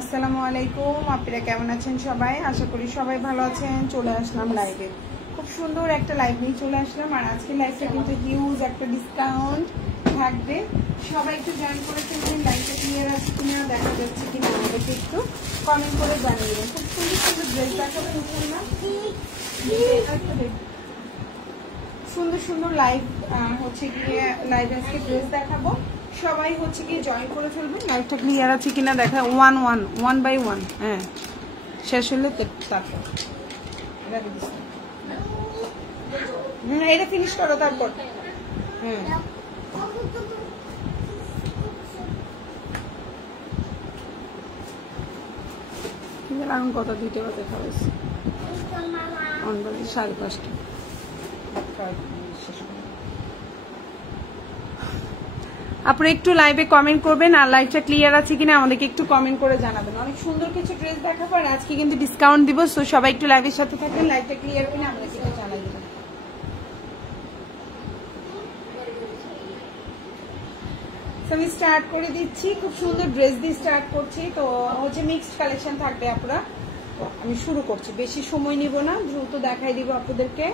আসসালামু আলাইকুম, আপনারা কেমন আছেন সবাই? আশা করি সবাই ভালো আছেন। চলে আসলাম লাইভে, খুব সুন্দর একটা লাইভ নিয়ে চলে আসলাম। আর আজকে লাইভটা কিন্তু হিউজ একটা ডিসকাউন্ট থাকবে, সবাই একটু জয়েন করে ফেলবেন। লাইভটা ক্লিয়ার আছে কিনা, দেখা যাচ্ছে কিনা আমাদেরকে একটু কমেন্ট করে জানিয়ে দেবেন। খুব সুন্দর সুন্দর ড্রেস দেখাবেন ইনশাআল্লাহ, সুন্দর সুন্দর লাইভ হচ্ছে গিয়ে লাইভ আজকে ড্রেস দেখাবো। সবাই হচ্ছে গিয়ে জয়েন করে ফেলবেন। লাইভটা ক্লিয়ার আছে কিনা দেখা, ওয়ান বাই ওয়ান। হ্যাঁ, শেষ হলে তারপর এটা ফিনিশ করো তারপর। হ্যাঁ, এখন কত 2টা বাজে খাওয়াইছি, 5:30। আপনারা একটু লাইভে কমেন্ট করবেন, আর লাইভটা ক্লিয়ার আছে কিনা আমাদেরকে একটু কমেন্ট করে জানাবেন। অনেক সুন্দর কিছু ড্রেস দেখাবো, আর আজকে কিন্তু ডিসকাউন্ট দিব। সো সবাই একটু লাইভের সাথে থাকেন, লাইভটা ক্লিয়ার কিনা আমাদেরকে একটু জানাই দেবেন। আমি স্টার্ট করে দিচ্ছি, খুব সুন্দর ড্রেস দিয়ে স্টার্ট করছি। তো হচ্ছে মিক্সড কালেকশন থাকবে আপনারা। আমি শুরু করছি, বেশি সময় নিব না, দ্রুত দেখাই দিব আপনাদেরকে।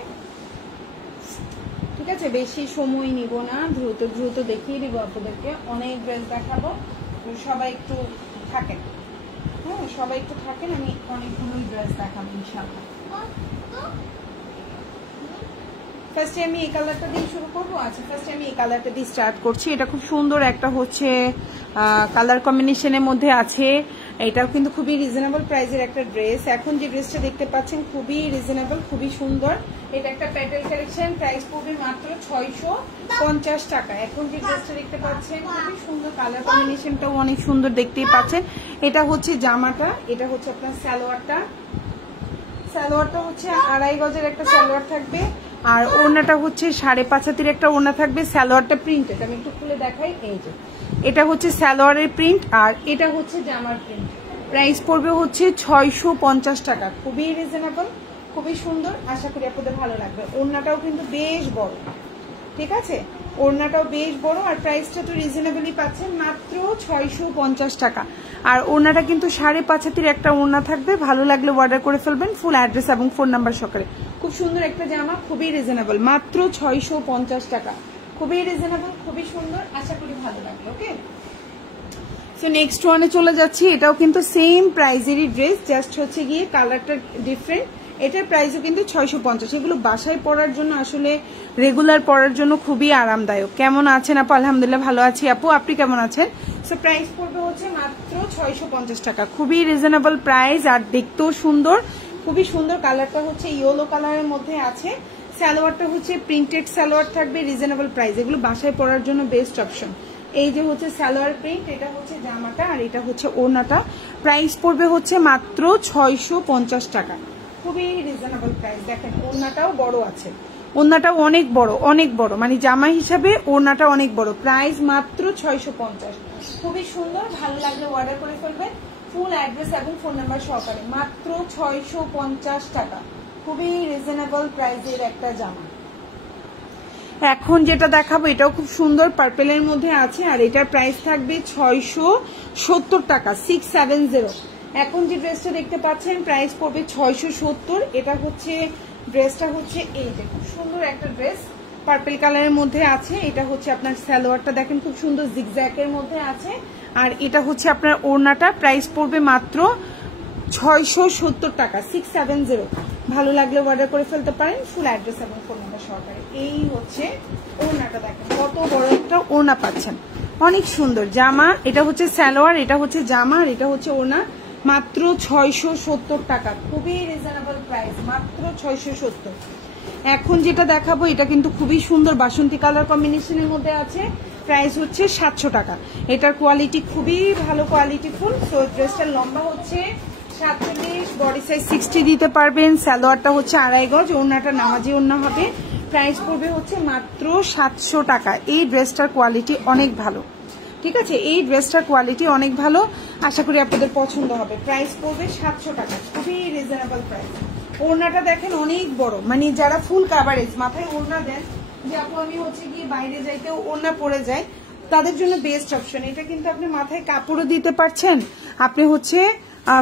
ঠিক আছে, বেশি সময় নিব না, দ্রুত দ্রুত দেখিয়ে দিব আপনাদেরকে। অনেক ড্রেস দেখাবো, সবাই একটু থাকেন। হ্যাঁ, সবাই একটু থাকেন, আমি অনেকগুলোই ড্রেস দেখাবো ইনশাআল্লাহ। ফার্স্টে আমি এই কালারটা দিয়ে শুরু করবো। আচ্ছা, ফার্স্টে আমি এই কালারটা দিয়ে স্টার্ট করছি। এটা খুব সুন্দর একটা হচ্ছে কালার কম্বিনেশনের মধ্যে আছে। এটাও কিন্তু খুবই রিজনেবল প্রাইসের একটা ড্রেস। এখন যে ড্রেসটা দেখতে পাচ্ছেন খুবই রিজনেবল, খুবই সুন্দর। এটা একটা প্যাটেল কালেকশন, প্রাইস পড়বে মাত্র 650 টাকা। এখন যে ড্রেসটা দেখতে পাচ্ছেন খুবই সুন্দর, কালার কম্বিনেশনটাও অনেক সুন্দর, দেখতেই পাচ্ছেন। এটা হচ্ছে জামাটা, এটা হচ্ছে আপনার সালোয়ারটা। সালোয়ারটা হচ্ছে 2.5 গজের একটা সালোয়ার থাকবে, আর ওড়নাটা হচ্ছে 5.5 হাতের একটা ওড়না থাকবে। সালোয়ারটা প্রিন্টেড, আমি একটু খুলে দেখাই। এই যে এটা হচ্ছে সালোয়ারের প্রিন্ট, আর এটা হচ্ছে জামার প্রিন্ট। প্রাইস পড়বে হচ্ছে 650 টাকা। খুবই রিজনেবল, খুবই সুন্দর, আশা করি আপনাদের ভালো লাগবে। ওড়নাটাও কিন্তু বেশ বড়, ঠিক আছে, ওড়নাটাও বেশ বড়। আর প্রাইসটা তো রিজনেবলই পাচ্ছেন, মাত্র 650 টাকা। আর ওড়নাটা কিন্তু 5.5 হাতের একটা ওড়না থাকবে। ভালো লাগলে অর্ডার করে ফেলবেন, ফুল অ্যাড্রেস এবং ফোন নাম্বার সকালে। খুব সুন্দর একটা জামা, খুবই রিজনেবল, মাত্র 650 টাকা। খুবই রিজনেবল, খুবই সুন্দর, আশা করি ভালো লাগবে। ওকে, সো নেক্সট ওয়ানে চলে যাচ্ছি। এটাও কিন্তু সেম প্রাইজেরই ড্রেস, জাস্ট হচ্ছে গিয়ে কালারটা ডিফারেন্ট। এটার প্রাইসও কিন্তু 650। এগুলো বাসায় পরার জন্য, আসলে রেগুলার পরার জন্য খুবই আরামদায়ক। কেমন আছেন আপু? আলহামদুলিল্লাহ ভালো আছি আপু, আপনি কেমন আছেন? সো প্রাইস পড়বে হচ্ছে মাত্র 650 টাকা। খুবই রিজনেবল প্রাইস, আর দেখতেও সুন্দর, খুবই সুন্দর। কালারটা হচ্ছে ইয়েলো কালারের মধ্যে আছে। সালোয়ারটা হচ্ছে প্রিন্টেড সালোয়ার থাকবে, রিজনেবল প্রাইস। এগুলো বাসায় পরার জন্য বেস্ট অপশন। এই যে হচ্ছে সালোয়ার প্রিন্ট, এটা হচ্ছে জামাটা, আর এটা হচ্ছে ওড়নাটা। প্রাইস পড়বে হচ্ছে মাত্র 650 টাকা। খুবই রিজনেবল প্রাইস। দেখেন ওড়নাটাও বড় আছে, ওড়নাটাও অনেক বড়, অনেক বড়, মানে জামা হিসাবে ওড়নাটা অনেক বড়। প্রাইস মাত্র 650। খুবই সুন্দর, ভালো লাগলে অর্ডার করে ফেলবেন, ফুল অ্যাড্রেস এবং ফোন নাম্বার সহকারে। মাত্র 650 টাকা, খুবই রিজনেবল প্রাইসের একটা জামা। এখন যেটা দেখাবো এটাও খুব সুন্দর, পার্পেলের মধ্যে আছে, আর এটার প্রাইস থাকবে 670 টাকা, 670। এখন যে ড্রেসটা দেখতে পাচ্ছেন প্রাইস পড়বে 670। এটা হচ্ছে ড্রেসটা হচ্ছে এই যে খুব সুন্দর একটা ড্রেস, পার্পেল কালারের মধ্যে আছে। এটা হচ্ছে আপনার সালোয়ারটা দেখেন খুব সুন্দর জিগজ্যাগের মধ্যে আছে, আর এটা হচ্ছে আপনার ওড়নাটা। প্রাইস পড়বে মাত্র 670 টাকা, 670। ভালো লাগলে অর্ডার করে ফেলতে পারেন, ফুল অ্যাড্রেস এবং ফোন নাম্বার সহকারে। এই হচ্ছে ওড়নাটা, দেখেন কত বড় একটা ওড়না পাচ্ছেন, অনেক সুন্দর জামা। এটা হচ্ছে সালোয়ার, এটা হচ্ছে জামা, আর এটা হচ্ছে ওড়না। মাত্র 670 টাকা, খুবই রিজনেবল প্রাইস, মাত্র 670। এখন যেটা দেখাবো এটা কিন্তু খুবই সুন্দর, বাসন্তী কালার কম্বিনেশনের মধ্যে আছে। প্রাইস হচ্ছে 700 টাকা। এটার কোয়ালিটি খুবই ভালো, কোয়ালিটি ফুল। সো ড্রেসটার লম্বা হচ্ছে 47, বডি সাইজ 60 দিতে পারবেন। সালোয়ারটা হচ্ছে 2.5 গজ, ওড়নাটা নামাজি ওড়না হবে। প্রাইস পড়বে হচ্ছে মাত্র 700 টাকা। এই ড্রেসটার কোয়ালিটি অনেক ভালো, ঠিক আছে, এই ড্রেসটার কোয়ালিটি অনেক ভালো, আশা করি আপনাদের পছন্দ হবে। প্রাইস পড়বে 700 টাকা, খুবই রিজনেবল প্রাইস। ওড়নাটা দেখেন অনেক বড়, মানে যারা ফুল কাভারেজ মাথায় ওড়না দেন, যে আপু আমি হচ্ছে গিয়ে বাইরে যাইতেও ওড়না পরে যায়, তাদের জন্য বেস্ট অপশন। এটা কিন্তু আপনি মাথায় কাপড়ও দিতে পারছেন, আপনি হচ্ছে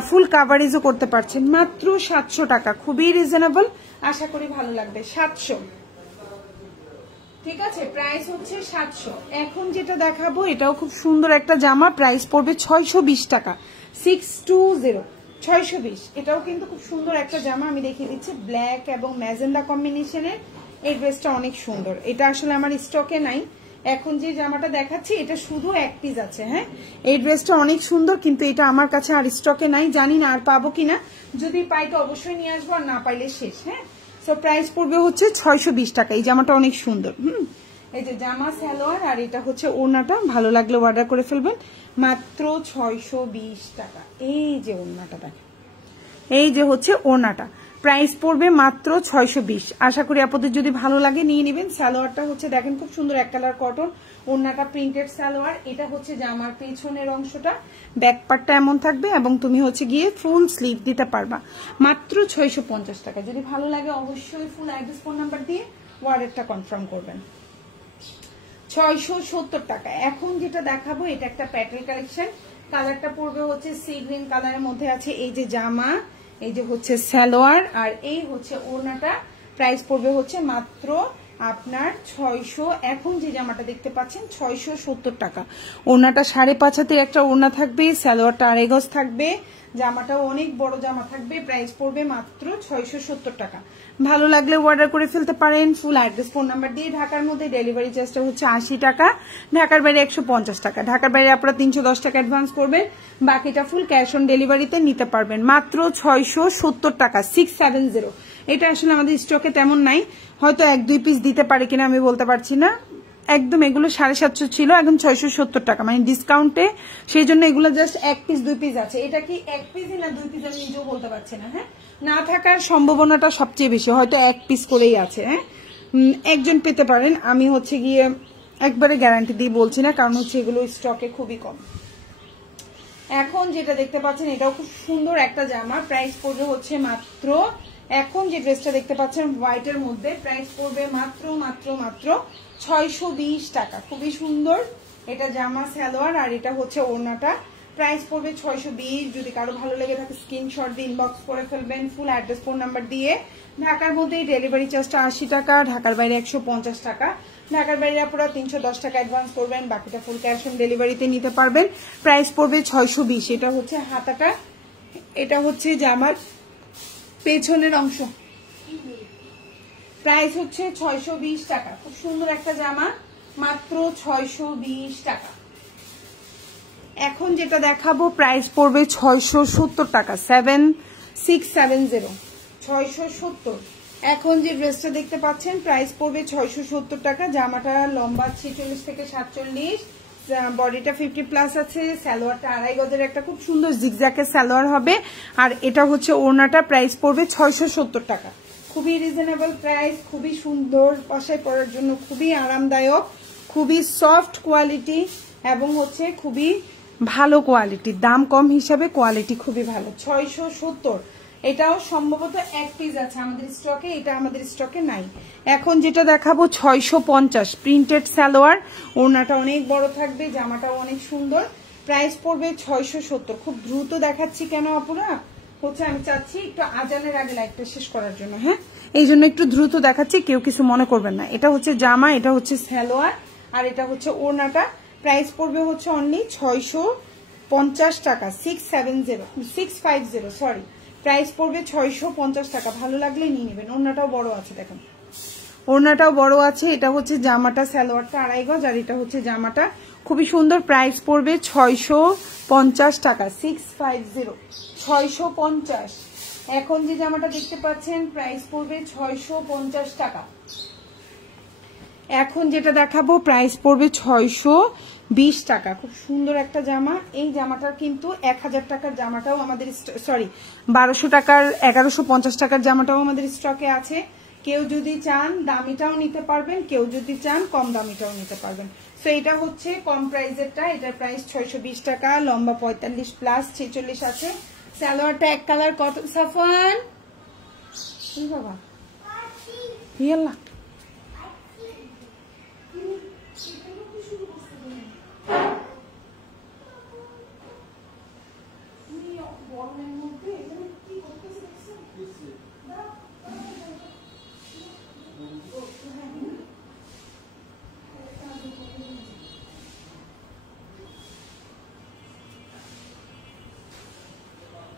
ফুল কাভারেজও করতে পারছেন। মাত্র 700 টাকা, খুবই রিজনেবল, আশা করি ভালো লাগবে। 700, ঠিক আছে, প্রাইস হচ্ছে 700। এখন যেটা দেখাবো এটাও খুব সুন্দর একটা জামা, প্রাইস পড়বে 620 টাকা, 620, 620। এটাও কিন্তু খুব সুন্দর একটা জামা, আমি দেখিয়ে দিচ্ছি, ব্ল্যাক এবং ম্যাজেন্ডা কম্বিনেশনের। এই ড্রেসটা অনেক সুন্দর, এটা আসলে আমার স্টকে নাই। এখন যে জামাটা দেখাচ্ছি এটা শুধু এক পিস আছে। হ্যাঁ, এই ড্রেসটা অনেক সুন্দর, কিন্তু এটা আমার কাছে আর স্টকে নাই, জানি না আর পাবো কিনা। যদি পাই তো অবশ্যই নিয়ে আসবো, আর না পাইলে শেষ। হ্যাঁ, সো প্রাইস পড়বে হচ্ছে 620 টাকা। এই জামাটা অনেক সুন্দর। এই যে জামা সালোয়ার, আর এটা হচ্ছে ওড়নাটা, ভালো লাগলে অর্ডার করে ফেলবেন, মাত্র 620 টাকা। এই যে ওড়নাটা দেখেন, এই যে হচ্ছে ওড়নাটা, প্রাইস পড়বে মাত্র 620। আশা করি আপনাদের যদি ভালো লাগে নিয়ে নেবেন। সালোয়ারটা হচ্ছে দেখেন খুব সুন্দর এক কালার কটন, ওড়নাটা প্রিন্টেড সালোয়ার। এটা হচ্ছে জামার পেছনের অংশটা, ব্যাক পার্টটা এমন থাকবে, এবং তুমি হচ্ছে গিয়ে ফুল স্লিভ দিতে পারবা। মাত্র 650 টাকা। যদি ভালো লাগে অবশ্যই ফুল অ্যাড্রেস ফোন নাম্বার দিয়ে অর্ডারটা কনফার্ম করবেন। 670 টাকা। এখন যেটা দেখাবো এটা একটা প্যাটেল কালেকশন, কালারটা পড়বে হচ্ছে সি গ্রিন কালারের মধ্যে আছে। এই যে জামা, এই যে হচ্ছে সালোয়ার, আর এই হচ্ছে ওড়নাটা, প্রাইস পড়বে হচ্ছে মাত্র আপনার 600। এখন যে জামাটা দেখতে পাচ্ছেন 670 টাকা। ওড়নাটা 5.5 হাতে একটা ওড়না থাকবে, সালোয়ারটা 2.5 গজ থাকবে, জামাটাও অনেক বড় জামা থাকবে, প্রাইস পড়বে মাত্র 670 টাকা। ভালো লাগলে অর্ডার করে ফেলতে পারেন। ফুল অ্যাড্রেস ফোন নাম্বার দিয়ে। ঢাকার মধ্যে ডেলিভারি চার্জটা হচ্ছে 80 টাকা, ঢাকার বাইরে 150 টাকা। ঢাকার বাইরে আপনারা 310 টাকা অ্যাডভান্স করবেন, বাকিটা ফুল ক্যাশ অন ডেলিভারিতে নিতে পারবেন। মাত্র 670 টাকা, 670। এটা আসলে আমাদের স্টকে তেমন নাই, হয়তো 1-2 পিস দিতে পারে কিনা আমি বলতে পারছি না। একদম এগুলো 750 ছিল, এখন 670 টাকা, মানে ডিসকাউন্টে, সেই জন্য এগুলো জাস্ট 1 পিস 2 পিস আছে। এটা কি 1 পিসই না 2 পিস আমি নিজেও বলতে পারছি না। হ্যাঁ, না থাকার সম্ভাবনাটা সবচেয়ে বেশি, হয়তো 1 পিস করেই আছে। হ্যাঁ, একজন পেতে পারেন, আমি হচ্ছে গিয়ে একবারে গ্যারান্টি দিয়ে বলছি না, কারণ হচ্ছে এগুলো স্টকে খুবই কম। এখন যেটা দেখতে পাচ্ছেন এটাও খুব সুন্দর একটা জামা, প্রাইস পড়বে হচ্ছে মাত্র, এখন যে ড্রেসটা দেখতে পাচ্ছেন হোয়াইটের মধ্যে, প্রাইস পড়বে মাত্র মাত্র মাত্র 620 টাকা। খুবই সুন্দর, এটা জামা সালোয়ার, আর এটা হচ্ছে ওড়নাটা, প্রাইস পড়বে 620। যদি কারো ভালো লেগে থাকে স্ক্রিনশট দিয়ে ইনবক্স করে ফেলবেন ফুল অ্যাড্রেস ফোন নাম্বার দিয়ে। ঢাকার মধ্যে ডেলিভারি চার্জটা 80 টাকা, ঢাকার বাইরে 150 টাকা। ঢাকার বাইরে আপনারা 310 টাকা অ্যাডভান্স করবেন, বাকিটা ফুল ক্যাশ অন ডেলিভারিতে নিতে পারবেন। প্রাইস পড়বে 620। এটা হচ্ছে হাতাটা, এটা হচ্ছে জামার পেছনের অংশ, প্রাইস হচ্ছে 620 টাকা। খুব সুন্দর একটা জামা, মাত্র 620 টাকা। এখন যেটা দেখাবো প্রাইস পড়বে 670 টাকা, 7670, 670। এখন যে ড্রেসটা দেখতে পাচ্ছেন প্রাইস পড়বে 670 টাকা। জামাটা লম্বা 46 থেকে 47, বডিটা 50+ আছে, সালোয়ারটা 2.5 গজের একটা খুব সুন্দর জিগজ্যাকের সালোয়ার হবে, আর এটা হচ্ছে ওড়নাটা, প্রাইস পড়বে 670 টাকা। খুবই রিজনেবল প্রাইস, খুবই সুন্দর, বসায় পরার জন্য খুবই আরামদায়ক, খুবই সফট কোয়ালিটি, এবং হচ্ছে খুবই ভালো কোয়ালিটি, দাম কম হিসাবে কোয়ালিটি খুবই ভালো। 670। এটাও সম্ভবত 1 পিস আছে আমাদের স্টকে, এটা আমাদের স্টকে নাই। এখন যেটা দেখাবো 650, প্রিন্টেড সালোয়ার, ওড়নাটা অনেক বড় থাকবে, জামাটাও অনেক সুন্দর, প্রাইস পড়বে 670। খুব দ্রুত দেখাচ্ছি কেন আপুরা, হচ্ছে আমি চাচ্ছি একটু আজানের আগে লাইভটা শেষ করার জন্য। হ্যাঁ, এই জন্য একটু দ্রুত দেখাচ্ছি, কেউ কিছু মনে করবেন না। এটা হচ্ছে জামা, এটা হচ্ছে সালোয়ার, আর এটা হচ্ছে ওড়নাটা, প্রাইস পড়বে হচ্ছে অনলি 650 টাকা, 650 সরি, প্রাইস পড়বে 650 টাকা। ভালো লাগলে নিয়ে নেবেন। ওড়নাটাও বড় আছে, দেখুন ওড়নাটাও বড় আছে। এটা হচ্ছে জামাটা, সালোয়ারটা 2.5 গজ, আর এটা হচ্ছে জামাটা, খুবই সুন্দর, প্রাইস পড়বে 650 টাকা, 650, 650। এখন যে জামাটা দেখতে পাচ্ছেন প্রাইস পড়বে 650 টাকা। এখন যেটা দেখাবো প্রাইস পড়বে 620 টাকা। খুব সুন্দর একটা জামা, এই জামাটার কিন্তু 1000 টাকার জামাটাও আমাদের, সরি 1200 টাকার, 1150 টাকার জামাটাও আমাদের স্টকে আছে। কেউ যদি চান দামিটাও নিতে পারবেন, কেউ যদি চান কম দামিটাও নিতে পারবেন। সো এটা হচ্ছে কম প্রাইসেরটা, এটার প্রাইস 620 টাকা, লম্বা 45+ 46 আছে, সালোয়ারটা 1 কালার কটন। সাফওয়ান বাবা ইয়াল্লা গরমের মধ্যে এখানে কি করতেছে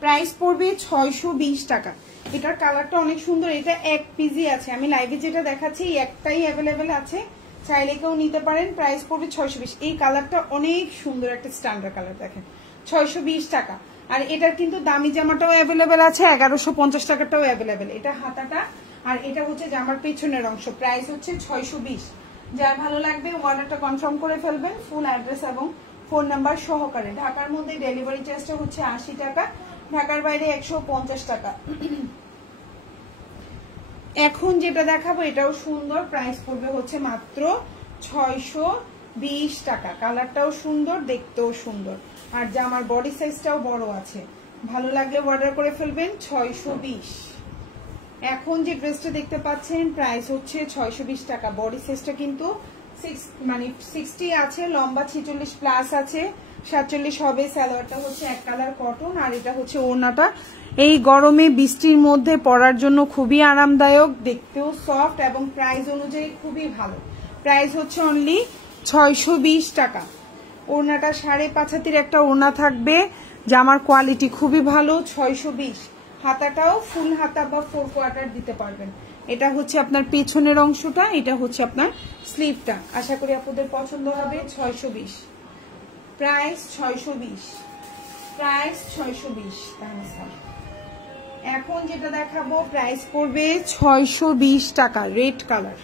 প্রাইস পড়বে 620 টাকা। এটার কালারটা অনেক সুন্দর, এটা এক পিসই আছে, আমি লাইভে যেটা দেখাচ্ছি একটাই অ্যাভেলেবেল আছে, চাইলে কেউ নিতে পারেন। প্রাইস পড়বে 620। এই কালারটা অনেক সুন্দর একটা স্ট্যান্ডার্ড কালার, দেখেন 620 টাকা। আর এটার কিন্তু দামি জামাটাও অ্যাভেলেবেল আছে, 1150 টাকাটাও অ্যাভেলেবেল। এটা হাতাটা আর এটা হচ্ছে জামার পেছনের অংশ। প্রাইস হচ্ছে 620। যার ভালো লাগবে অর্ডারটা কনফার্ম করে ফেলবেন ফুল অ্যাড্রেস এবং ফোন নাম্বার সহকারে। ঢাকার মধ্যে ডেলিভারি চার্জটা হচ্ছে 80 টাকা, ঢাকার বাইরে 150 টাকা। এখন যেটা দেখাবো এটাও সুন্দর, প্রাইস পড়বে হচ্ছে মাত্র 620 টাকা। কালারটাও সুন্দর, দেখতেও সুন্দর, আর জামার বডি সাইজটাও বড় আছে। ভালো লাগলে অর্ডার করে ফেলবেন 620। এখন যে ড্রেসটা দেখতে পাচ্ছেন প্রাইস হচ্ছে 620 টাকা। বডি সাইজটা কিন্তু 60 আছে, লম্বা 46 প্লাস আছে, 47 হবে। সালোয়ারটা হচ্ছে এক কালার কটন, আর এটা হচ্ছে ওড়নাটা। এই গরমে বৃষ্টির মধ্যে পরার জন্য খুবই আরামদায়ক, দেখতেও সফট এবং প্রাইস অনুযায়ী খুবই ভালো। প্রাইস হচ্ছে অনলি 620 টাকা। ওড়নাটা 5.5 হাতের একটা ওড়না থাকবে, জামার কোয়ালিটি খুবই ভালো। 620। হাতাটাও ফুল হাতা বা 4 কোয়ার্টার দিতে পারবেন। এটা হচ্ছে আপনার পেছনের অংশটা, এটা হচ্ছে আপনার স্লিভটা। আশা করি আপনাদের পছন্দ হবে। 620 প্রাইস, 620 প্রাইস, 620। এখন যেটা দেখাবো প্রাইস পড়বে 620 টাকা, রেড কালার।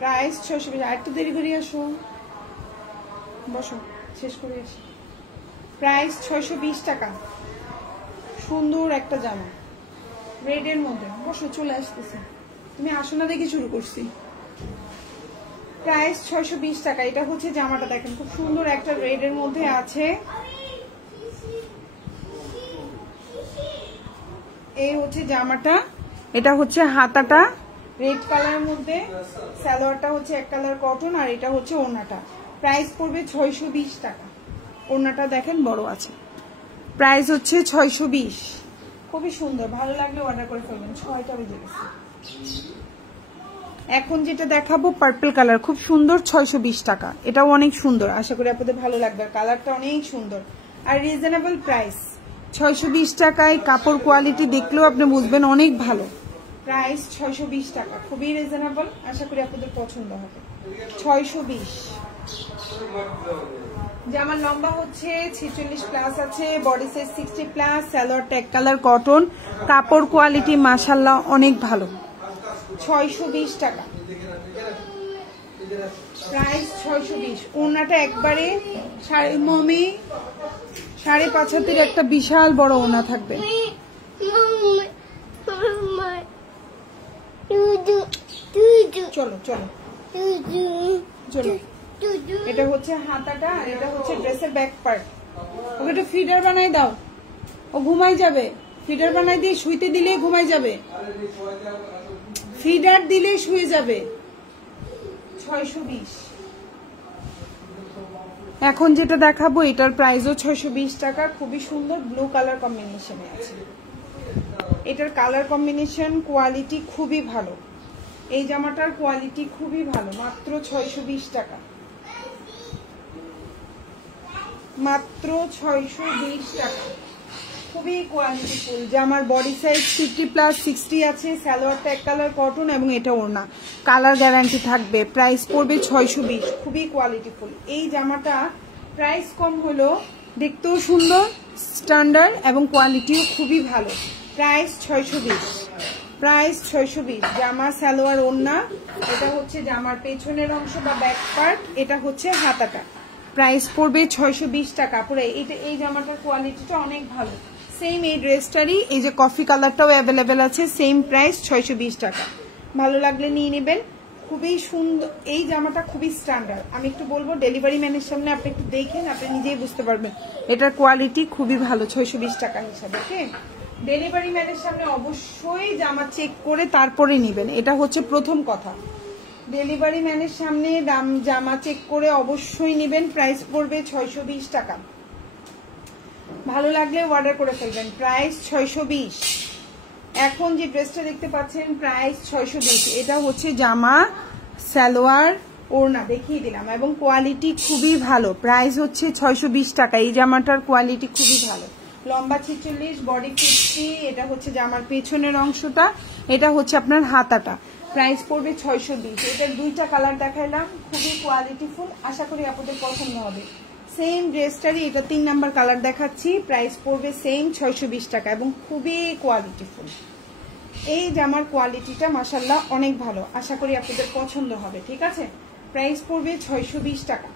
প্রাইস 620। আর একটু দেরি করে আসো, বসো, শেষ করে আসি। প্রাইস 620 টাকা। সুন্দর একটা জামা রেডের মধ্যে, বসো, চলে আসতেছে, তুমি আসো না দেখে শুরু করছি। প্রাইস 620 টাকা। এটা হচ্ছে জামাটা, দেখেন খুব সুন্দর একটা রেডের মধ্যে আছে। এই হচ্ছে জামাটা, এটা হচ্ছে হাতাটা রেড কালারের মধ্যে, সালোয়ারটা হচ্ছে এক কালার কটন, আর এটা হচ্ছে ওড়নাটা। প্রাইস পড়বে 620 টাকা। ওড়নাটা দেখেন বড় আছে। প্রাইস হচ্ছে 620। খুবই সুন্দর, ভালো লাগলে অর্ডার করে ফেলবেন। 6টা বেজে গেছে। এখন যেটা দেখাবো পার্পল কালার, খুব সুন্দর, 620 টাকা। এটাও অনেক সুন্দর, আশা করি আপনাদের ভালো লাগবে। কালারটা অনেক সুন্দর আর রিজনেবল প্রাইস। 620 টাকায় কাপড় কোয়ালিটি দেখলেও আপনি বুঝবেন অনেক ভালো। প্রাইস 620 টাকা, খুবই রিজনেবল, আশা করি আপনাদের পছন্দ হবে। 620। জামার লম্বা হচ্ছে 46 প্লাস আছে, বডি সাইজ 60 প্লাস, সালোয়ারটা এক কালার কটন, কাপড় কোয়ালিটি মাশাআল্লাহ অনেক ভালো। 620 টাকা প্রাইস, 620। ওড়নাটা একবারে মমি 5.5 হাতের একটা বিশাল বড় ওড়না থাকবে। চলো চলো চলো। এটা হচ্ছে হাতাটা, আর এটা হচ্ছে ড্রেসের ব্যাক পার্ট। ওকে একটু ফিডার বানাই দাও, ও ঘুমাই যাবে। ফিডার বানাই দিয়ে শুইতে দিলে ঘুমাই যাবে, ফিডার দিলে শুয়ে যাবে। 620। এখন যেটা দেখাবো এটার প্রাইসও 620 টাকা। খুবই সুন্দর ব্লু কালার কম্বিনেশনে আছে। এটার কালার কম্বিনেশন কোয়ালিটি খুবই ভালো। এই জামাটার কোয়ালিটি খুবই ভালো। মাত্র 620 টাকা, মাত্র 620 টাকা। খুবই কোয়ালিটিফুল জামার বডি সাইজ 50 প্লাস 60 আছে, সালোয়ারটা এক কালার কটন এবং এটা ওড়না, কালার গ্যারান্টি থাকবে। প্রাইস পড়বে 620। খুবই কোয়ালিটিফুল এই জামাটা। প্রাইস কম হলো, দেখতেও সুন্দর, স্ট্যান্ডার্ড এবং কোয়ালিটিও খুবই ভালো। প্রাইস 620। প্রাইস 620। জামা সালোয়ার ওড়না, এটা হচ্ছে জামার পেছনের অংশ বা ব্যাক পার্ট, এটা হচ্ছে হাতাটা। প্রাইস পড়বে 620 টাকা। পুরো এই জামাটার কোয়ালিটিটা অনেক ভালো। সেম এই ড্রেসটারই এই যে কফি কালারটাও অ্যাভেলেবেল আছে, সেম প্রাইস 620 টাকা। ভালো লাগলে নিয়ে নেবেন। খুবই সুন্দর এই জামাটা, খুবই স্ট্যান্ডার্ড। আমি একটু বলবো ডেলিভারি ম্যানের সামনে আপনি একটু দেখেন, আপনি নিজেই বুঝতে পারবেন এটার কোয়ালিটি খুবই ভালো 620 টাকা হিসাবে। ওকে, ডেলিভারি ম্যানের সামনে অবশ্যই জামা চেক করে তারপরে নেবেন, এটা হচ্ছে প্রথম কথা। ডেলিভারি ম্যানের সামনে জামা চেক করে অবশ্যই নেবেন। প্রাইস পড়বে 620 টাকা। ভালো লাগলে অর্ডার করে ফেলবেন। প্রাইস 620। এখন যে ড্রেসটা দেখতে পাচ্ছেন প্রাইস 620। এটা হচ্ছে জামা, সালোয়ার, ওড়না দেখিয়ে দিলাম এবং কোয়ালিটি খুবই ভালো। প্রাইস হচ্ছে 620 টাকা। এই জামাটার কোয়ালিটি খুবই ভালো। লম্বা 46, বডি 50। এটা হচ্ছে জামার পেছনের অংশটা, এটা হচ্ছে আপনার হাতাটা। প্রাইস পড়বে 620। এটার দুইটা কালার দেখাইলাম, খুবই কোয়ালিটিফুল, আশা করি আপনাদের পছন্দ হবে। সেম ড্রেসটারই এটা 3 নাম্বার কালার দেখাচ্ছি। প্রাইস পড়বে সেম 620 টাকা এবং খুবই কোয়ালিটিফুল। এই জামার কোয়ালিটিটা মাশাআল্লাহ অনেক ভালো, আশা করি আপনাদের পছন্দ হবে। ঠিক আছে, প্রাইস পড়বে 620 টাকা।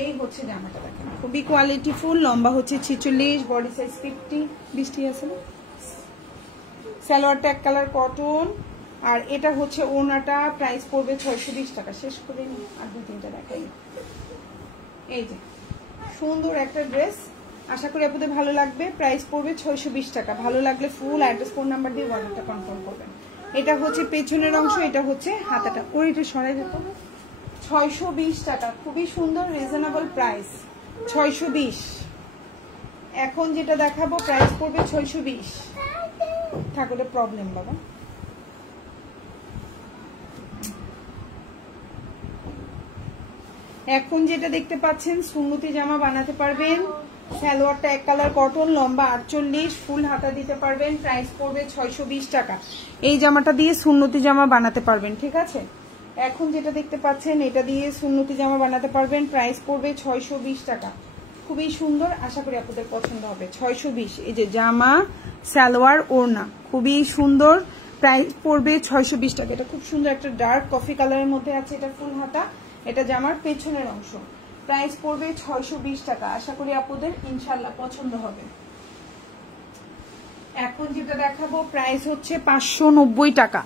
এই হচ্ছে জামাটা, দেখেন খুবই কোয়ালিটিফুল। লম্বা হচ্ছে 46, বডি সাইজ 50। 20 আছে না? সালোয়ারটা এক কালার কটন, আর এটা হচ্ছে ওড়নাটা। প্রাইস পড়বে 620 টাকা। শেষ করে নি, আর 2-3টা দেখাই। এই যে সুন্দর একটা ড্রেস, আশা করি আপনাদের ভালো লাগবে। প্রাইস পড়বে 620 টাকা। ভালো লাগলে ফুল অ্যাড্রেস, ফোন নাম্বার দিয়ে অর্ডারটা কনফার্ম করবেন। এটা হচ্ছে পেছনের অংশ, এটা হচ্ছে হাতাটা। ওইটা সরাই যেত। 620 টাকা, খুবই সুন্দর, রিজনেবল প্রাইস 620। এখন যেটা দেখাবো প্রাইস পড়বে 620। ঠাকুরে প্রবলেম বাবা। এখন যেটা দেখতে পাচ্ছেন সুন্নতি জামা বানাতে পারবেন। সালোয়ারটা এক কালার কটন, লম্বা 48, ফুল হাতা দিতে পারবেন। প্রাইস পড়বে 620 টাকা। এই জামাটা দিয়ে সুন্নতি জামা বানাতে পারবেন। ঠিক আছে, এখন যেটা দেখতে পাচ্ছেন এটা দিয়ে সুন্নতি জামা বানাতে পারবেন। প্রাইস পড়বে 620 টাকা। খুবই সুন্দর, আশা করি আপনাদের পছন্দ হবে। 620। এই যে জামা, সালোয়ার, ওড়না খুবই সুন্দর। প্রাইস পড়বে 620 টাকা। এটা খুব সুন্দর একটা ডার্ক কফি কালারের মধ্যে আছে। এটা ফুল হাতা, এটা জামার পেছনের অংশ। প্রাইস পড়বে 620 টাকা। আশা করি আপনাদের ইনশাআল্লাহ পছন্দ হবে। এখন যেটা দেখাবো প্রাইস হচ্ছে 590 টাকা।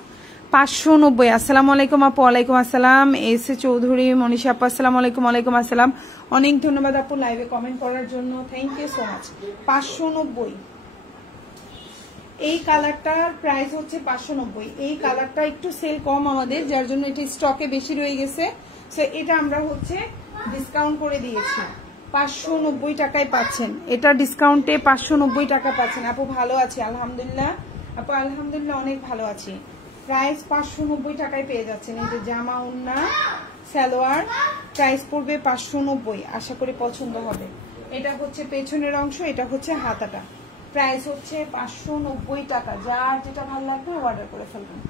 590। আসসালামু আলাইকুম আপু। ওয়ালাইকুম আসসালাম। এস এ চৌধুরী, মনীষা আপু, আসসালামু আলাইকুম। ওয়ালাইকুম আসসালাম। অনেক ধন্যবাদ আপু লাইভে কমেন্ট করার জন্য, থ্যাংক ইউ সো মাচ। 590। এই কালারটার প্রাইস হচ্ছে 590। এই কালারটা একটু সেল কম আমাদের, যার জন্য এটা স্টকে বেশি রয়ে গেছে। সো এটা আমরা হচ্ছে ডিসকাউন্ট করে দিয়েছি। 590 টাকায় পাচ্ছেন। এটা ডিসকাউন্টে 590 টাকা পাচ্ছেন। আপু ভালো আছি আলহামদুলিল্লাহ। আপু আলহামদুলিল্লাহ অনেক ভালো আছি। প্রাইস 590 টাকায় পেয়ে যাচ্ছেন। এই যে জামা, ওড়না, সালোয়ার, প্রাইস পড়বে 590। আশা করি পছন্দ হবে। এটা হচ্ছে পেছনের অংশ, এটা হচ্ছে হাতাটা। প্রাইস হচ্ছে 590 টাকা। যার যেটা ভালো লাগবে অর্ডার করে ফেলবেন।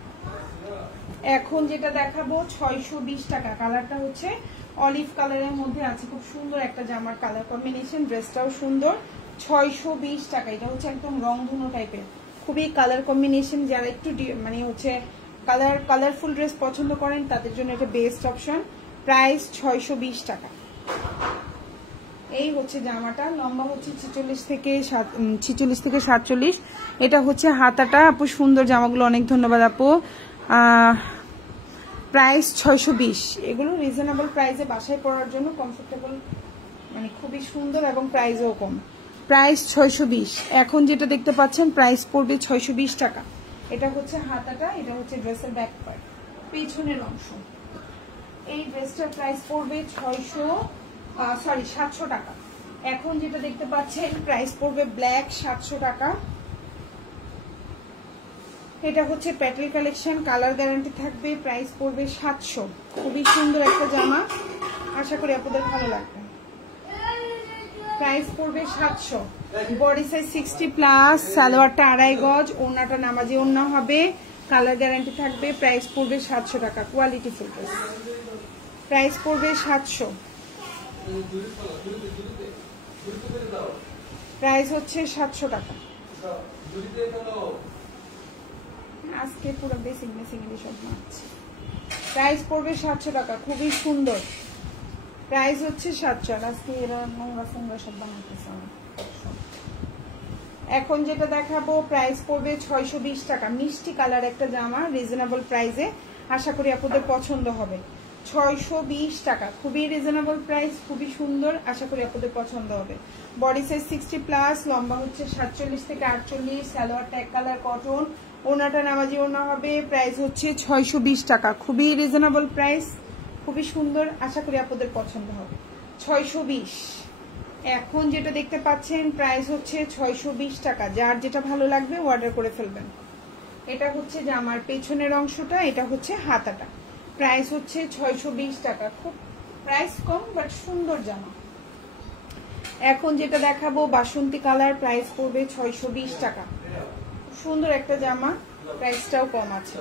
এখন যেটা দেখাবো 620 টাকা। কালারটা হচ্ছে অলিভ কালারের মধ্যে আছে, খুব সুন্দর একটা জামার কালার কম্বিনেশন। ড্রেসটাও সুন্দর। 620 টাকা। এটা হচ্ছে একদম রংধনু টাইপের, খুবই কালার কম্বিনেশন। যারা একটু মানে হচ্ছে কালারফুল ড্রেস পছন্দ করেন তাদের জন্য এটা বেস্ট অপশন। প্রাইস 620 টাকা। এই হচ্ছে জামাটা, লম্বা হচ্ছে 46 থেকে 47। এটা হচ্ছে হাতাটা। আপু সুন্দর জামাগুলো, অনেক ধন্যবাদ আপু। প্রাইস 620। এগুলো রিজনেবল প্রাইসে বাসায় পরার জন্য কমফোর্টেবল, মানে খুবই সুন্দর এবং প্রাইসও কম। প্রাইস 620। এখন যেটা দেখতে পাচ্ছেন প্রাইস পড়বে 620 টাকা। এটা হচ্ছে হাতাটা, এটা হচ্ছে ড্রেসের ব্যাক পার্ট, পেছনের অংশ। এই ড্রেসটার প্রাইস পড়বে 700 টাকা। এখন যেটা দেখতে পাচ্ছেন প্রাইস পড়বে ব্ল্যাক 700 টাকা। এটা হচ্ছে প্যাটেল কালেকশন, কালার গ্যারান্টি থাকবে। প্রাইস পড়বে 700। খুবই সুন্দর একটা জামা, আশা করি আপনাদের ভালো লাগবে। প্রাইস পড়বে 700। বডি সাইজ 60+, সালোয়ারটা 2.5 গজ, ওড়নাটা নামাজি ওড়না হবে, কালার গ্যারান্টি থাকবে। প্রাইস পড়বে 700 টাকা। Quality full dress. প্রাইস পড়বে 700। প্রাইস হচ্ছে 700 টাকা। আজকে পুরো বেসিং সব মারছে। প্রাইস পড়বে 700 টাকা। খুবই সুন্দর। প্রাইস হচ্ছে 700। আজকে এরা নোংরা ফোংরা সব বানাতেছে। এখন যেটা দেখাবো প্রাইস পড়বে 620 টাকা। মিষ্টি কালার একটা জামা, রিজনেবল প্রাইসে, আশা করি আপনাদের পছন্দ হবে। 620 টাকা, খুবই রিজনেবল প্রাইস, খুবই সুন্দর, আশা করি আপনাদের পছন্দ হবে। বডি সাইজ 60+, লম্বা হচ্ছে 47 থেকে 48, সালোয়ারটা এক কালার কটন, ওনাটা নামাজি ওনা হবে। প্রাইস হচ্ছে 620 টাকা, খুবই রিজনেবল প্রাইস, খুবই সুন্দর, আশা করি আপনাদের পছন্দ হবে। 620। এখন যেটা দেখতে পাচ্ছেন প্রাইস হচ্ছে 620 টাকা। যার যেটা ভালো লাগবে অর্ডার করে ফেলবেন। এটা হচ্ছে জামার পেছনের অংশটা, এটা হচ্ছে হাতাটা। প্রাইস হচ্ছে 620 টাকা, খুব প্রাইস কম বাট সুন্দর জামা। এখন যেটা দেখাবো বাসন্তী কালার, প্রাইস পড়বে 620 টাকা। সুন্দর একটা জামা, প্রাইসটাও কম আছে,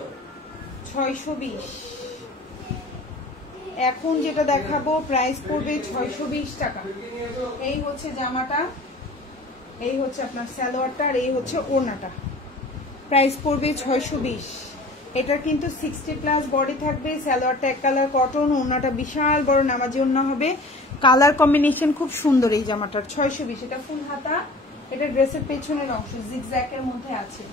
620। এখন যেটা দেখাবো প্রাইস পড়বে 620 টাকা। এই হচ্ছে জামাটা, এই হচ্ছে আপনার সালোয়ারটা, আর এই হচ্ছে ওড়নাটা। প্রাইস পড়বে 620। এটা কিন্তু 60+ বডি থাকবে, সালোয়ারটা এক কালার কটন, ওড়নাটা বিশাল বড় নামাজি ওড়না হবে। কালার কম্বিনেশন খুব সুন্দর এই জামাটার। 620। এটা ফুল হাতা, এটা ড্রেসের পেছনের অংশ জিগজ্যাগের মধ্যে আছে।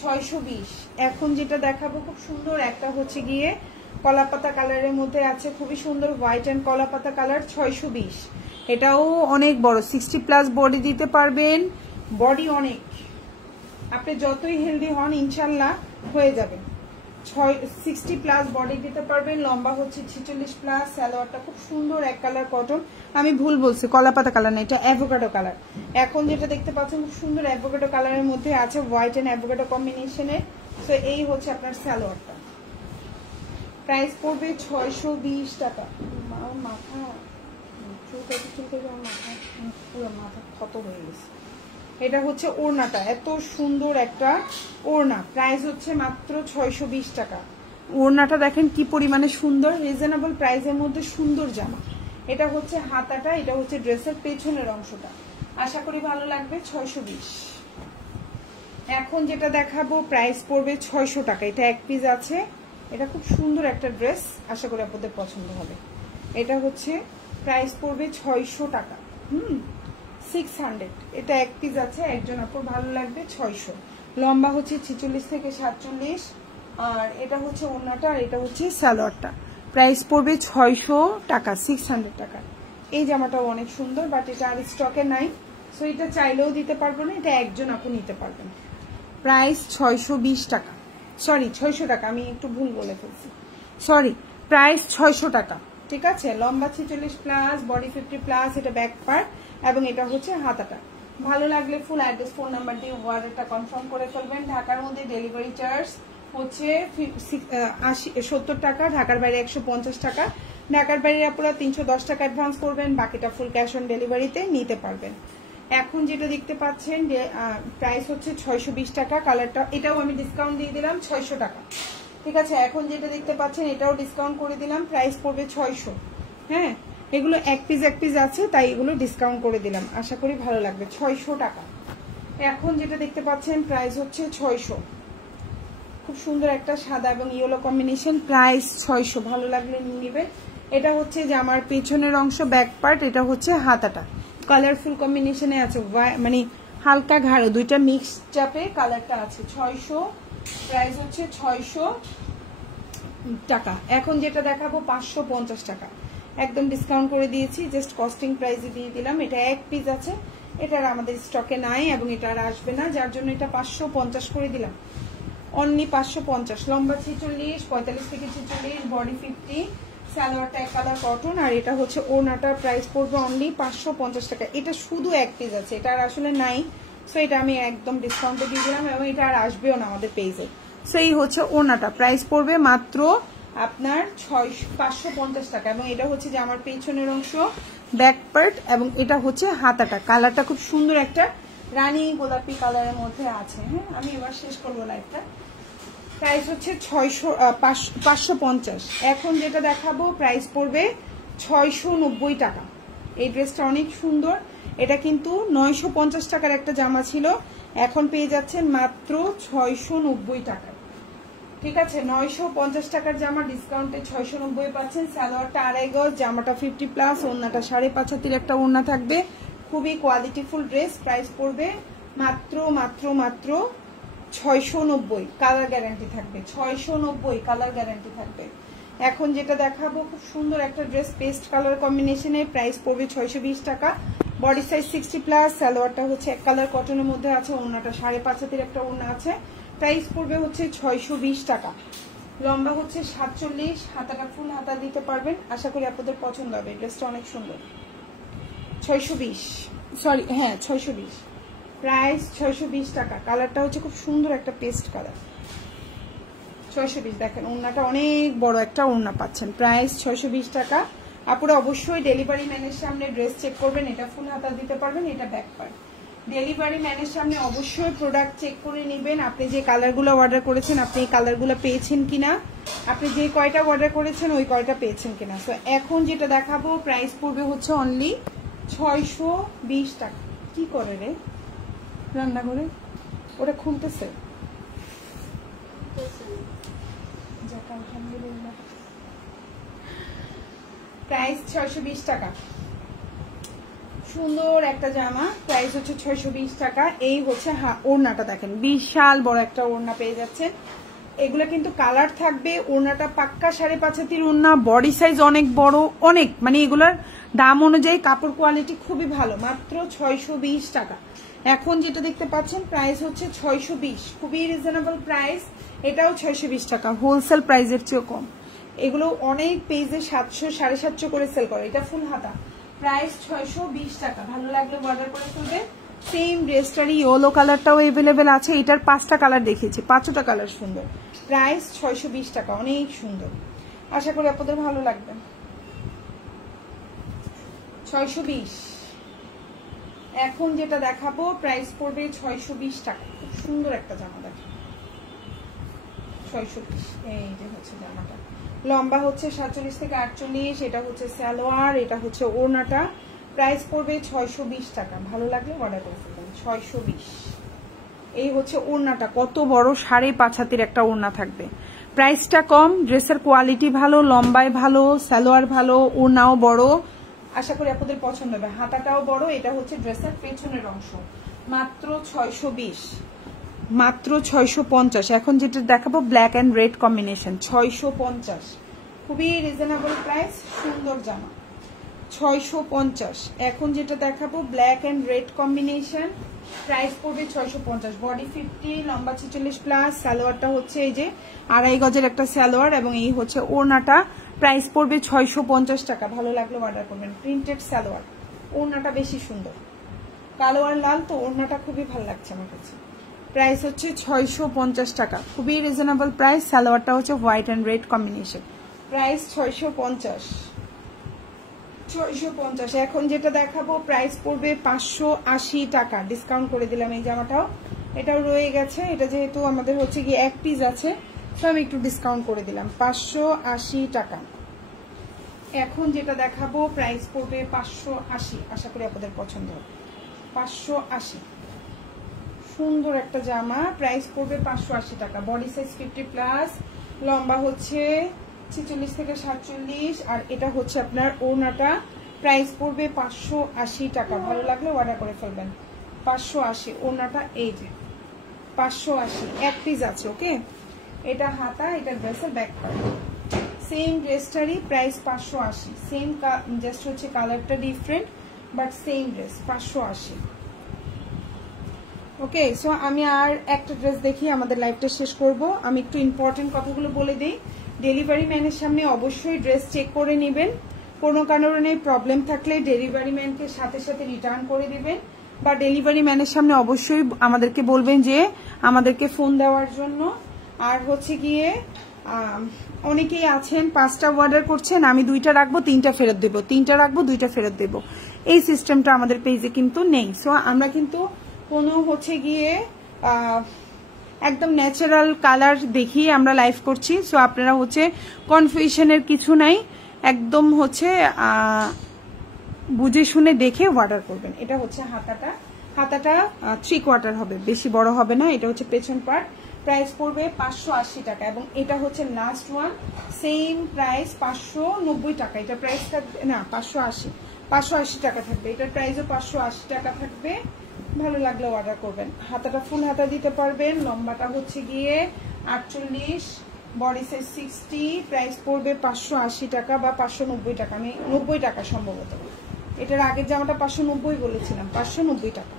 620। এখন যেটা দেখাবো খুব সুন্দর একটা হচ্ছে গিয়ে কলাপাতা কালারের মধ্যে আছে, খুবই সুন্দর হোয়াইট এন্ড কলাপাতা কালার। 620। এটাও অনেক বড়, 60+ বডি দিতে পারবেন, বডি অনেক, আপনি যতই হেলদি হন ইনশাল্লাহ হয়ে যাবে। 60+ বডি দিতে পারবেন, লম্বা হচ্ছে 46+, সালোয়ারটা খুব সুন্দর এক কালার কটন, আমি ভুল বলছি, কলাপাতা কালার না, এটা অ্যাভোকাডো কালার। এখন যেটা দেখতে পাচ্ছেন খুব সুন্দর অ্যাভোকাডো কালারের মধ্যে আছে হোয়াইট এন্ড অ্যাভোকাডো কম্বিনেশনে। তো এই হচ্ছে আপনার সালোয়ারটা। প্রাইস পড়বে 620 টাকা। মাথা পুরো মাথা ক্ষত হয়ে গেছে। এটা হচ্ছে ওড়নাটা, এত সুন্দর একটা ওড়না, প্রাইস হচ্ছে মাত্র 620 টাকা। ওড়নাটা দেখেন কি পরিমাণে সুন্দর, রিজনেবল প্রাইসের মধ্যে সুন্দর জামা। এটা হচ্ছে হাতাটা, এটা হচ্ছে ড্রেসের পেছনের অংশটা, আশা করি ভালো লাগবে। 620। এখন যেটা দেখাবো প্রাইস পড়বে 600 টাকা। এটা এক পিস আছে, এটা খুব সুন্দর একটা ড্রেস, আশা করি আপনাদের পছন্দ হবে। এটা হচ্ছে প্রাইস পড়বে 600 টাকা। 600। এটা এক পিস আছে, একজন আপুর ভালো লাগবে। 600, লম্বা হচ্ছে 46 থেকে 47, আর এটা হচ্ছে ওড়নাটা, আর এটা হচ্ছে সালোয়ারটা। প্রাইস পড়বে 600 টাকা, 600 টাকা। এই জামাটাও অনেক সুন্দর, বাট এটা আর স্টকে নাই, সো এটা চাইলেও দিতে পারবো না, এটা একজন আপু নিতে পারবেন। প্রাইস 620 টাকা, সরি 600 টাকা, আমি একটু ভুল বলে ফেলছি, সরি। প্রাইস 600 টাকা, ঠিক আছে। লম্বা 46+, বডি 50+, এটা ব্যাক পার্ট, এবং এটা হচ্ছে হাতাটা। ভালো লাগলে ফুল অ্যাড্রেস ফোন নাম্বার দিয়ে অর্ডারটা কনফার্ম করে ফেলবেন। ঢাকার মধ্যে ডেলিভারি চার্জ হচ্ছে 70 টাকা, ঢাকার বাইরে 150 টাকা। ঢাকার বাইরে আপনারা 310 টাকা অ্যাডভান্স করবেন, বাকিটা ফুল ক্যাশ অন ডেলিভারিতে নিতে পারবেন। এখন যেটা দেখতে পাচ্ছেন প্রাইস হচ্ছে 620 টাকা। কালারটা এটাও আমি ডিসকাউন্ট দিয়ে দিলাম 600 টাকা, ঠিক আছে। এখন যেটা দেখতে পাচ্ছেন এটাও ডিসকাউন্ট করে দিলাম, প্রাইস পড়বে 600। হ্যাঁ, এগুলো এক পিস আছে, তাই এগুলো ডিসকাউন্ট করে দিলাম, আশা করি ভালো লাগবে। 600 টাকা। এখন যেটা দেখতে পাচ্ছেন প্রাইস হচ্ছে 600, খুব সুন্দর একটা সাদা এবং ইয়েলো কম্বিনেশন, প্রাইস 600, ভালো লাগলে নিয়ে নেবেন। এটা হচ্ছে যে আমার পেছনের অংশ ব্যাক পার্ট, এটা হচ্ছে হাতাটা, কালারফুল কম্বিনেশনে আছে, মানে হালকা ঘাড়ো দুইটা মিক্স চাপে কালারটা আছে। 600, প্রাইস হচ্ছে 600 টাকা। এখন যেটা দেখাবো 550 টাকা, একদম ডিসকাউন্ট করে দিয়েছি, জাস্ট কস্টিং প্রাইসে দিয়ে দিলাম। এটা এক পিস আছে, এটার আমাদের স্টকে নাই এবং এটা আর আসবে না, যার জন্য এটা 550 করে দিলাম, অনলি 550। লম্বা 46, 45 থেকে 46, বডি 50, সালোয়ারটা এক কালার কটন, আর এটা হচ্ছে ওড়নাটা। প্রাইস পড়বে অনলি 550 টাকা। এটা শুধু এক পিস আছে, এটা আর আসলে নাই, সো এটা আমি একদম ডিসকাউন্টে দিয়ে দিলাম এবং এটা আর আসবেও না আমাদের পেজে। সো এই হচ্ছে ওড়নাটা, প্রাইস পড়বে মাত্র আপনার 550 টাকা। এবং এটা হচ্ছে যে আমার পেছনের অংশ ব্যাক পার্ট, এবং এটা হচ্ছে হাতাটা। কালারটা খুব সুন্দর একটা রানী গোলাপি কালারের মধ্যে আছে। হ্যাঁ, আমি এবার শেষ করবো লাইভটা। প্রাইস হচ্ছে 550। এখন যেটা দেখাবো প্রাইস পড়বে 690 টাকা। এই ড্রেসটা অনেক সুন্দর, এটা কিন্তু 950 টাকার একটা জামা ছিল, এখন পেয়ে যাচ্ছেন মাত্র 690 টাকা, ঠিক আছে। 950 টাকার জামা ডিসকাউন্টে 690 পাচ্ছেন। সালোয়ারটা 2.5 গজ, জামাটা 50+, ওড়নাটা 5.5 হাতের একটা ওড়না থাকবে, খুবই কোয়ালিটিফুল ড্রেস। প্রাইস পড়বে মাত্র মাত্র মাত্র 690, কালার গ্যারান্টি থাকবে। 690 কালার গ্যারান্টি থাকবে। এখন যেটা দেখাবো খুব সুন্দর একটা ড্রেস, পেস্ট কালার কম্বিনেশনে, প্রাইস পড়বে 620 টাকা। বডি সাইজ 60+, সালোয়ারটা হচ্ছে এক কালার কটনের মধ্যে আছে, ওড়নাটা 5.5 হাতের একটা ওড়না আছে। প্রাইস পড়বে হচ্ছে 620 টাকা। লম্বা হচ্ছে 47, হাতাটা ফুল হাতা দিতে পারবেন। আশা করি আপনাদের পছন্দ হবে, ড্রেসটা অনেক সুন্দর। 620, সরি হ্যাঁ 620, প্রাইস 620 টাকা। কালারটা হচ্ছে খুব সুন্দর একটা পেস্ট কালার। 620, দেখেন ওড়নাটা অনেক বড় একটা ওড়না পাচ্ছেন। প্রাইস 620 টাকা। আপনারা অবশ্যই ডেলিভারি ম্যানের সামনে ড্রেস চেক করবেন, এটা ফুল হাতা দিতে পারবেন, এটা ব্যাক পার্ট। ডেলিভারি ম্যানের সামনে অবশ্যই প্রোডাক্ট চেক করে নেবেন। আপনি যে কালারগুলো অর্ডার করেছেন, আপনি এই কালারগুলো পেয়েছেন কিনা, আপনি যে কয়টা অর্ডার করেছেন ওই কয়টা পেয়েছেন কিনা। তো এখন যেটা দেখাবো প্রাইস পড়বে হচ্ছে অনলি 620 টাকা। কি করে রে রান্না করে? ওটা খুলতেছে। আলহামদুলিল্লাহ, প্রাইস 620 টাকা। সুন্দর একটা জামা, প্রাইস হচ্ছে 620 টাকা। এই হচ্ছে ওড়নাটা দেখেন, বিশাল বড় একটা ওড়না পেয়ে যাচ্ছেন। এগুলো কিন্তু কালার থাকবে। ওড়নাটা পাক্কা 5.5 হাতের ওড়না, বডি সাইজ অনেক বড়, অনেক মানে এগুলোর দাম অনুযায়ী কাপড় কোয়ালিটি খুবই ভালো। মাত্র 620 টাকা। এখন যেটা দেখতে পাচ্ছেন প্রাইস হচ্ছে 620, খুবই রিজনেবল প্রাইস। এটাও 620 টাকা, হোলসেল প্রাইসের চেয়েও কম। এগুলো অনেক পেজে 700 750 করে সেল করে। এটা ফুল হাতা, প্রাইস 620 টাকা। ভালো লাগলে অর্ডার করে ফেলবে। সেম ড্রেসটারই ইয়েলো কালারটাও এভেলেবেল আছে। এটার 5টা কালার দেখিয়েছি, 5টা কালার সুন্দর। প্রাইস 620 টাকা, অনেক সুন্দর। আশা করি আপনাদের ভালো লাগবে। 620। এখন যেটা দেখাবো প্রাইস পড়বে 620 টাকা। খুব সুন্দর একটা জামা দেখেন, 620। এই যে হচ্ছে জামাটা, লম্বা হচ্ছে 47 থেকে 48, এটা হচ্ছে সালোয়ার, এটা হচ্ছে ওড়নাটা। প্রাইস পড়বে 620 টাকা। ভালো লাগলে অর্ডার করে ফেলবেন। 620। এই হচ্ছে ওড়নাটা, কত বড়, 5.5 হাতের একটা ওড়না থাকবে। প্রাইসটা কম, ড্রেসের কোয়ালিটি ভালো, লম্বায় ভালো, সালোয়ার ভালো, ওড়নাও বড়। আশা করি আপনাদের পছন্দ হবে। হাতাটাও বড়। এটা হচ্ছে ড্রেসের পেছনের অংশ। মাত্র 620, মাত্র 650। এখন যেটা দেখাবো ব্ল্যাক এন্ড রেড কম্বিনেশন, 650। খুবই রিজনেবল প্রাইস, সুন্দর জামা, 650। এখন যেটা দেখাবো black and red combination, price পড়বে 650। বডি 50, লম্বা 46+, সালোয়ারটা হচ্ছে এই যে 2.5 গজের একটা সালোয়ার, এবং এই হচ্ছে ওড়নাটা। প্রাইস পড়বে 650 টাকা। ভালো লাগলে অর্ডার করবেন। প্রিন্টেড সালোয়ার, ওড়নাটা বেশি সুন্দর, কালো আর লাল, তো ওড়নাটা খুবই ভালো লাগছে আমার কাছে। প্রাইস হচ্ছে 650 টাকা, খুবই রিজনেবল প্রাইস। সালোয়ারটা হচ্ছে white and red combination. Price 650, 650। এখন যেটা দেখাবো প্রাইস পড়বে 580 টাকা। ডিসকাউন্ট করে দিলাম এই জামাটাও, এটাও রয়ে গেছে। এটা যেহেতু আমাদের হচ্ছে কি এক পিস আছে, তো আমি একটু ডিসকাউন্ট করে দিলাম, 580 টাকা। এখন যেটা দেখাবো প্রাইস পড়বে 580। আশা করি আপনাদের পছন্দ হবে। 580, সুন্দর একটা জামা, প্রাইস পড়বে 580 টাকা। বডি সাইজ 50+, লম্বা হচ্ছে 46 থেকে 47, আর এটা হচ্ছে আপনার ওড়নাটা। প্রাইস পড়বে 580 টাকা। ভালো লাগলে অর্ডার করে ফেলবেন। 580, ওড়নাটা এই যে 580, এক পিস আছে। ওকে, এটা হাতা, এটা ড্রেসের ব্যাক পার্ট। সেম ড্রেসটারই প্রাইস 580। সেম, জাস্ট হচ্ছে কালারটা different, but same dress, 580। Okay, so আমি আর একটা ড্রেস দেখি, আমাদের লাইভটা শেষ করব। আমি একটু ইম্পর্টেন্ট কথাগুলো বলে দিই। ডেলিভারি ম্যানের সামনে অবশ্যই ড্রেস চেক করে নেবেন। কোনো কারণে প্রবলেম থাকলে ডেলিভারি ম্যানকে সাথে সাথে রিটার্ন করে দিবেন, বা ডেলিভারি ম্যানের সামনে অবশ্যই আমাদেরকে বলবেন যে আমাদেরকে ফোন দেওয়ার জন্য। আর হচ্ছে গিয়ে অনেকেই আছেন 5টা অর্ডার করছেন, আমি 2টা রাখবো 3টা ফেরত দেবো, 3টা রাখবো 2টা ফেরত দেবো, এই সিস্টেমটা আমাদের পেজে কিন্তু নেই। সো আমরা কিন্তু কোনো হচ্ছে গিয়ে একদম ন্যাচারাল কালার দেখিয়ে আমরা লাইভ করছি। সো আপনারা হচ্ছে কনফিউশনের কিছু নাই, একদম হচ্ছে বুঝে শুনে দেখে অর্ডার করবেন। এটা হচ্ছে হাতাটা, হাতাটা 3/4 হবে, বেশি বড় হবে না। এটা হচ্ছে পেছন পার্ট। প্রাইস পড়বে 580 টাকা, এবং এটা হচ্ছে লাস্ট ওয়ান, সেম প্রাইস 590 টাকা। এটা প্রাইস থাকবে না 580 টাকা থাকবে। এটার প্রাইসও 580 টাকা থাকবে। ভালো লাগলে অর্ডার করবেন। হাতাটা ফুল হাতা দিতে পারবেন। লম্বাটা হচ্ছে গিয়ে 48, বডি সাইজ 60, প্রাইস পড়বে 580 টাকা বা 590 টাকা, আমি 90 টাকা সম্ভবত। এটার আগের জামাটা 590 বলেছিলাম, 590 টাকা।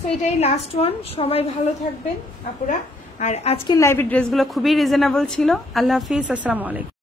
সো এটাই লাস্ট ওয়ান। সবাই ভালো থাকবেন আপুরা। আর আজকের লাইভের ড্রেসগুলো খুবই রিজনেবল ছিল। আল্লাহ হাফিজ, আসসালামু আলাইকুম।